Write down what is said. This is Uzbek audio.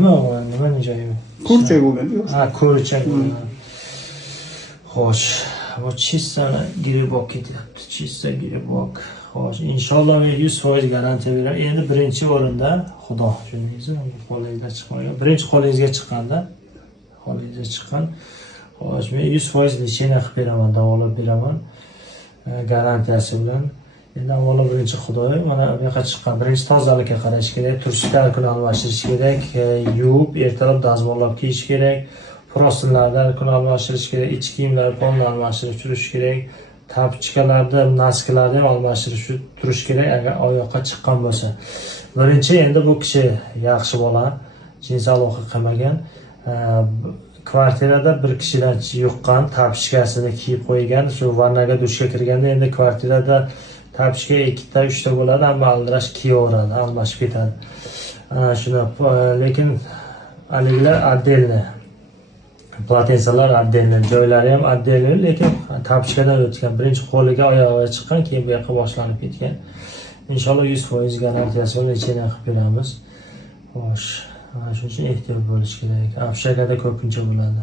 Nimani joyi? Ko'rchak bo'lganda. Ha, ko'rchak. Xo'sh, bu chista gribok ketyapti. Chista gribok. Xo'sh, inshaalloh 100% garantiya beraman. Endi birinchi o'rinda Xudo, tushundingizmi? Qo'lingizga chiqmagan. Birinchi qo'lingizga chiqqanda, qo'lingizga chiqqan. Xo'sh, men 100% lecheniya qilib beraman, davolab beraman. Garantiyasi bilan. Endi avvalo birinchi Xudoy, mana bu yoqqa chiqqan. Birinchi tozalikka qarash kerak, turishdan kun almashtirish kerak, yuvib, ertalab dazmollab kiyish kerak. Prostinlardan kun almashtirish kerak, ichki kiyimlar ponni almashtirib turish kerak. Tapchkalarda, nasklarni ham almashtirib turish kerak agar oyoqqa chiqqan bo'lsa. Birinchi endi bu kishi yaxshi bola, jinsiy aloqa qilmagan. Kvartirada bir kishidan yuqqan, tapchkasini kiyib qo'ygan, shu vannaga dushga kirganda endi kvartirada tapchka 2ta, 3ta bo'ladi, hamma aldirash kiyaveradi, almashib ketadi. Shuni, lekin aliglar отдельно. Platensalar отдельно, joylari ham отдельно, lekin tapchkadan o'tgan, birinchi qo'liga, oyog'iga chiqqan, keyin bu yoqqa boshlanib ketgan. Inshaalloh 100% garantiyasi bilan lecheniya qilib beramiz. Xo'sh, shuning uchun ehtiyot bo'lish kerak. Общагada ko'pincha bo'ladi.